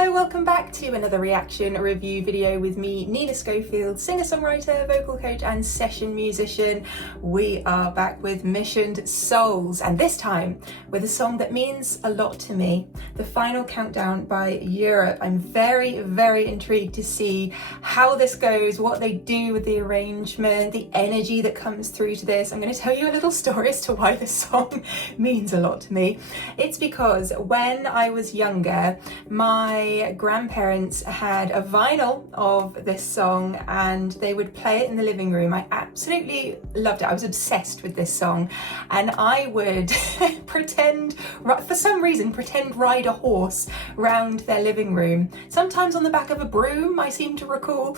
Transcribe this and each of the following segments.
Hello, welcome back to another reaction review video with me, Nina Schofield, singer-songwriter, vocal coach and session musician. We are back with Missioned Souls, and this time with a song that means a lot to me, The Final Countdown by Europe. I'm very, very intrigued to see how this goes, what they do with the arrangement, the energy that comes through to this. I'm going to tell you a little story as to why this song means a lot to me. It's because when I was younger, my grandparents had a vinyl of this song and they would play it in the living room. I absolutely loved it. I was obsessed with this song, and I would pretend ride a horse round their living room, sometimes on the back of a broom, I seem to recall.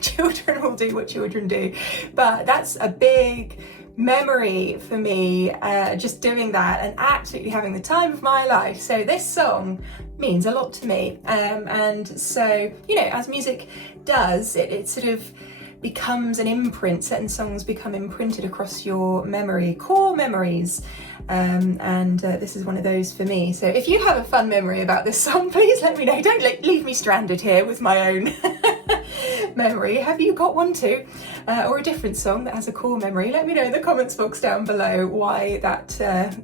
Children will do what children do, but that's a big memory for me, just doing that and absolutely having the time of my life. So this song means a lot to me, and so, as music does, it sort of becomes an imprint. Certain songs become imprinted across your core memories, and this is one of those for me. So if you have a fun memory about this song, please let me know. Don't leave me stranded here with my own memory. Have you got one too, or a different song that has a core memory? Let me know in the comments box down below why that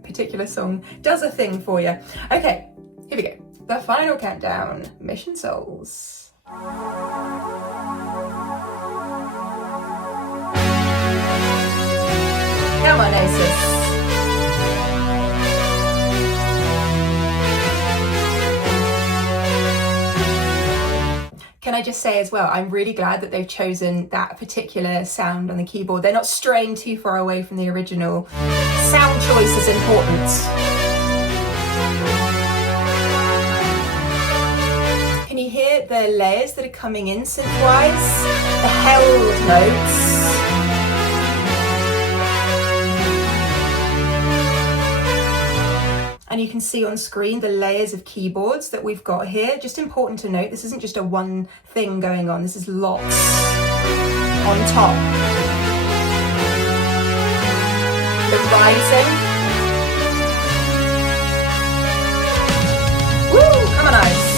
particular song does a thing for you. Okay, here we go. The Final Countdown, Missioned Souls. Come on, Naces. Can I just say as well, I'm really glad that they've chosen that particular sound on the keyboard. They're not straying too far away from the original. Sound choice is important. Can you hear the layers that are coming in synth-wise? The held notes. And you can see on screen the layers of keyboards that we've got here. Just important to note, this isn't just a one thing going on. This is lots on top. The rising. Woo! Come on, Ice.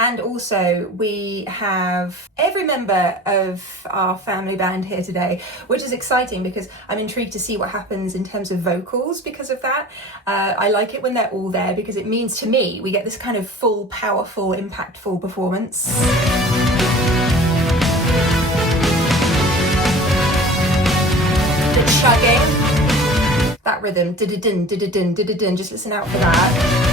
And also we have every member of our family band here today, which is exciting because I'm intrigued to see what happens in terms of vocals because of that. I like it when they're all there because it means to me we get this kind of full, powerful, impactful performance. The chugging, that rhythm, da-da-din, da-da-din, da-da-din, just listen out for that.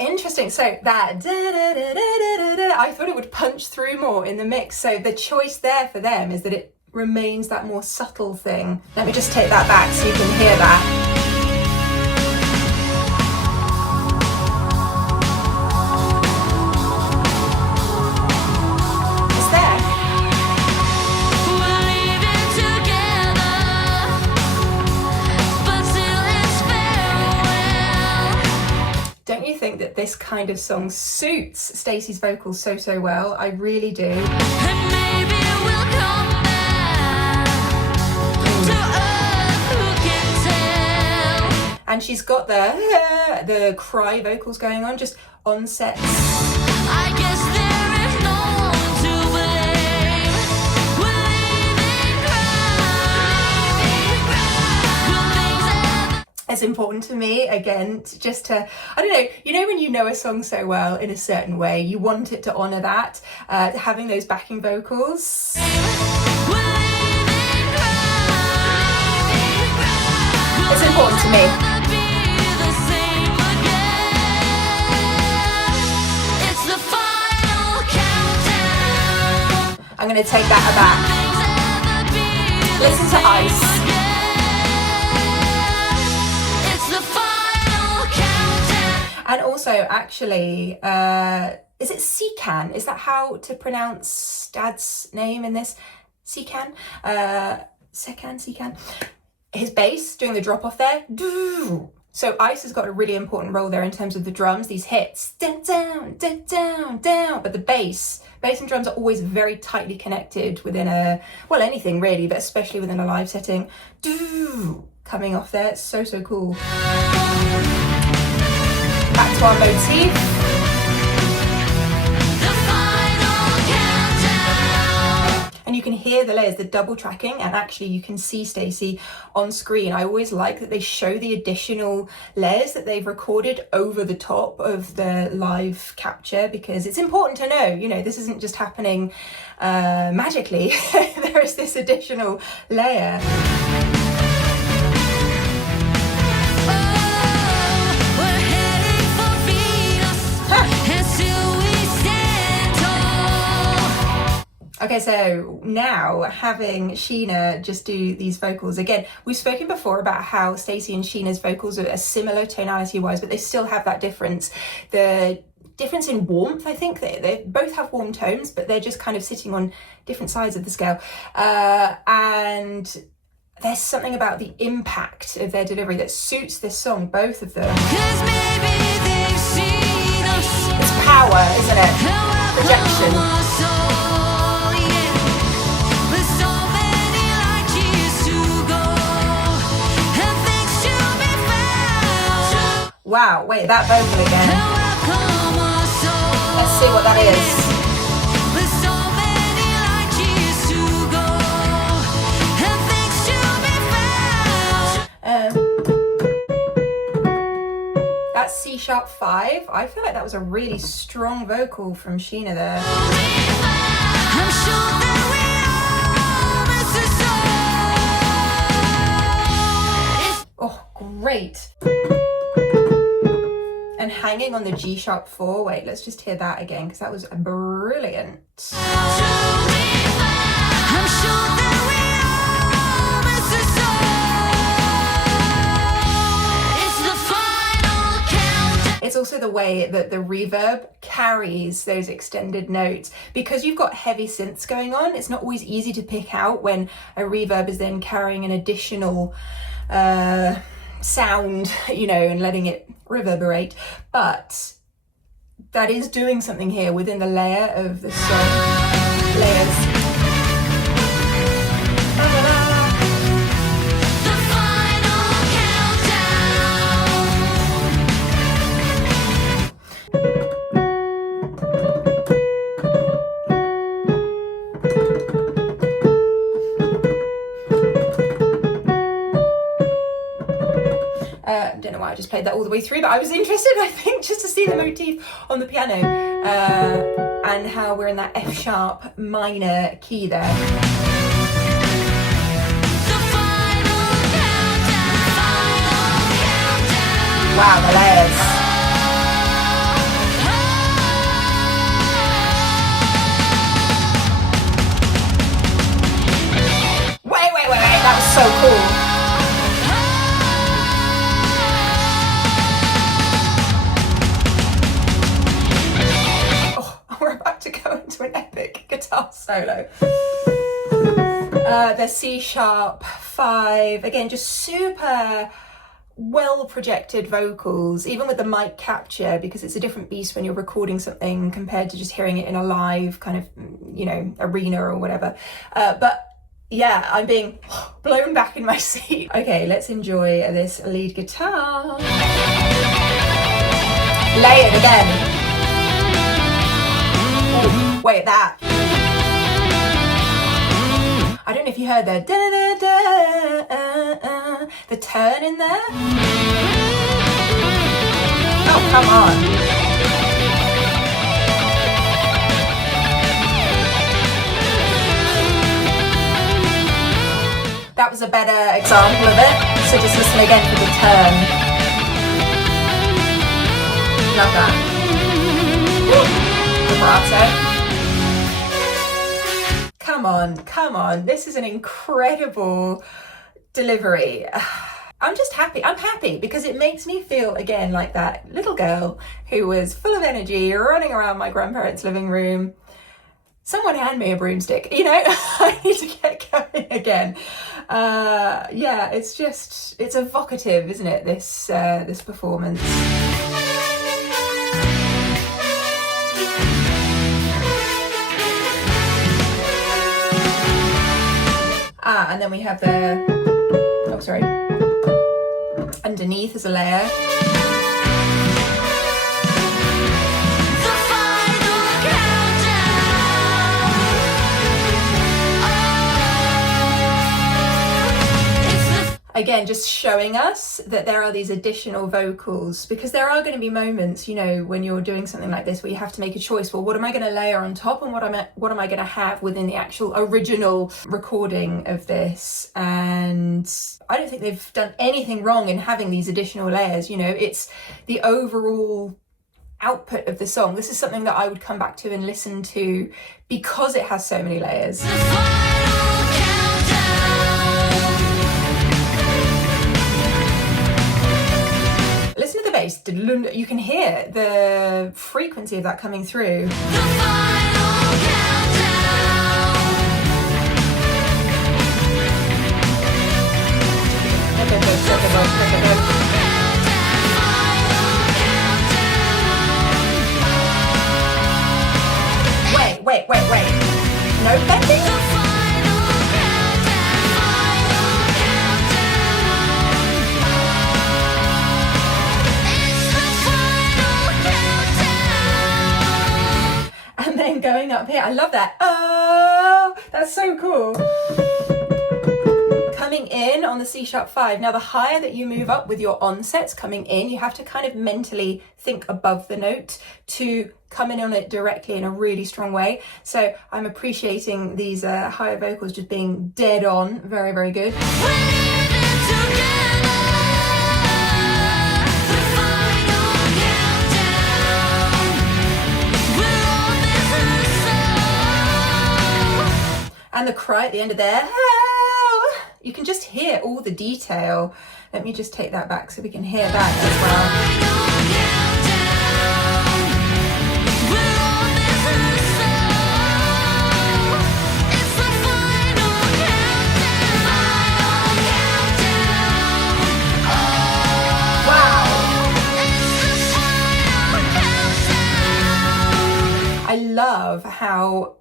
Interesting. So that I thought it would punch through more in the mix. So the choice there for them is that it remains that more subtle thing. Let me just take that back so you can hear that. Don't you think that this kind of song suits Stacey's vocals so well? I really do. And maybe we'll come back to earth, who can tell? And she's got the cry vocals going on, just onsets. I guess there is no one to blame. We're leaving cry. It's important to me, again, I don't know, when you know a song so well in a certain way, you want it to honour that, having those backing vocals. It's important to me. I'm going to take that aback. Listen to Ice. And also, actually, is it Secan? Is that how to pronounce Dad's name in this? Secan? Secan. His bass doing the drop off there. So Ice has got a really important role there in terms of the drums, these hits, down, down, down, down, down. But the bass and drums are always very tightly connected within anything really, but especially within a live setting. Coming off there, it's so cool. Back to our motif. And you can hear the layers, the double tracking, and actually you can see Stacey on screen. I always like that they show the additional layers that they've recorded over the top of the live capture, because it's important to know, you know, this isn't just happening magically. There is this additional layer. Okay, so now having Sheena just do these vocals again, we've spoken before about how Stacey and Sheena's vocals are similar tonality wise, but they still have that difference. The difference in warmth, I think they both have warm tones, but they're just kind of sitting on different sides of the scale. And there's something about the impact of their delivery that suits this song, both of them. It's power, isn't it? Projection. Wow, wait, that vocal again. Let's see what that is. That's C#5. I feel like that was a really strong vocal from Sheena there. Oh, great. And hanging on the G#4. Wait, let's just hear that again, because that was brilliant. It's also the way that the reverb carries those extended notes. Because you've got heavy synths going on, it's not always easy to pick out when a reverb is then carrying an additional sound, you know, and letting it reverberate. But that is doing something here within the layer of the song. Layers. Don't know why I just played that all the way through, but I was interested, I think, just to see the motif on the piano and how we're in that F# minor key there. Wow, the layers. Wait, that was so cool. An epic guitar solo. The C#5, again, just super well projected vocals, even with the mic capture, because it's a different beast when you're recording something compared to just hearing it in a live kind of, you know, arena or whatever. But yeah, I'm being blown back in my seat. Okay, let's enjoy this lead guitar. Lay it again. Wait, that. I don't know if you heard the the turn in there. Oh, come on. That was a better example of it. So just listen again for the turn. Love that. Vibrato. Come on, this is an incredible delivery. I'm just happy. I'm happy because it makes me feel again like that little girl who was full of energy running around my grandparents' living room, someone hand me a broomstick, you know. I need to get going again. Yeah, it's evocative, isn't it, this performance. And then we have underneath as a layer. Again, just showing us that there are these additional vocals, because there are going to be moments, you know, when you're doing something like this where you have to make a choice. Well, what am I going to layer on top, and what am I going to have within the actual original recording of this? And I don't think they've done anything wrong in having these additional layers. You know, it's the overall output of the song. This is something that I would come back to and listen to because it has so many layers. Listen to the bass. You can hear the frequency of that coming through. Wait. No bending? And then going up here, I love that. Oh, that's so cool. Coming in on the C#5. Now, the higher that you move up with your onsets coming in, you have to kind of mentally think above the note to come in on it directly in a really strong way. So I'm appreciating these higher vocals just being dead on. Very, very good. And the cry at the end of there, you can just hear all the detail. Let me just take that back so we can hear that as well. I love how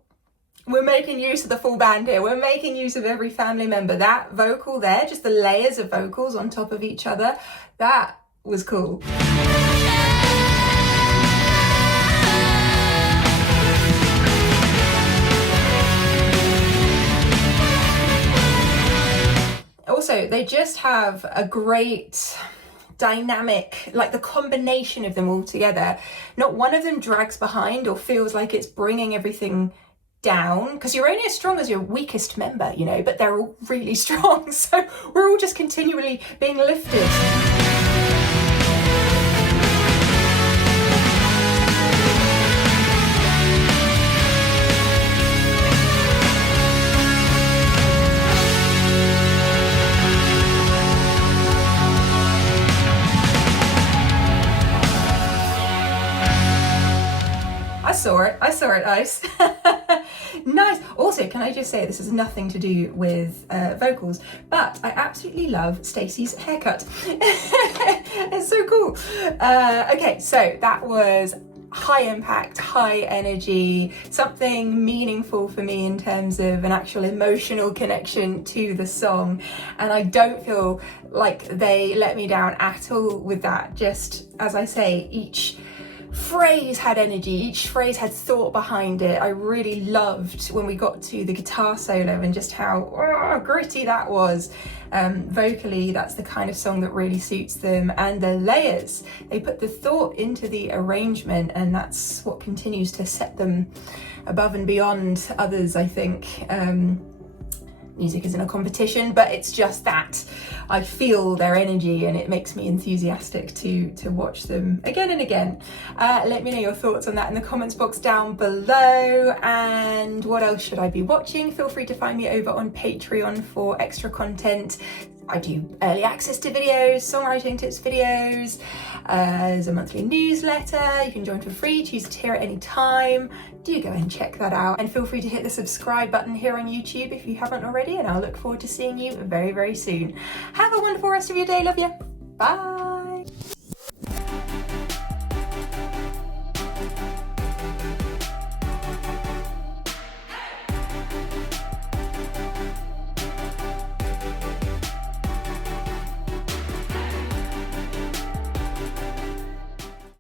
we're making use of the full band here. We're making use of every family member. That vocal there, just the layers of vocals on top of each other, that was cool. Also, they just have a great dynamic, like the combination of them all together. Not one of them drags behind or feels like it's bringing everything down, because you're only as strong as your weakest member, you know, but they're all really strong, so we're all just continually being lifted. I saw it, Ice. Nice. Also, can I just say, this has nothing to do with vocals, but I absolutely love Stacey's haircut. It's so cool. Okay, so that was high impact, high energy, something meaningful for me in terms of an actual emotional connection to the song. And I don't feel like they let me down at all with that. Just as I say, each phrase had energy, each phrase had thought behind it. I really loved when we got to the guitar solo and just how gritty that was. Vocally, that's the kind of song that really suits them. And the layers, they put the thought into the arrangement, and that's what continues to set them above and beyond others, I think. Music isn't a competition, but it's just that I feel their energy and it makes me enthusiastic to watch them again and again. Let me know your thoughts on that in the comments box down below. And what else should I be watching? Feel free to find me over on Patreon for extra content. I do early access to videos, songwriting tips videos, there's a monthly newsletter, you can join for free, choose to hear at any time. Do go and check that out, and feel free to hit the subscribe button here on YouTube if you haven't already, and I'll look forward to seeing you very, very soon. Have a wonderful rest of your day, love you, bye!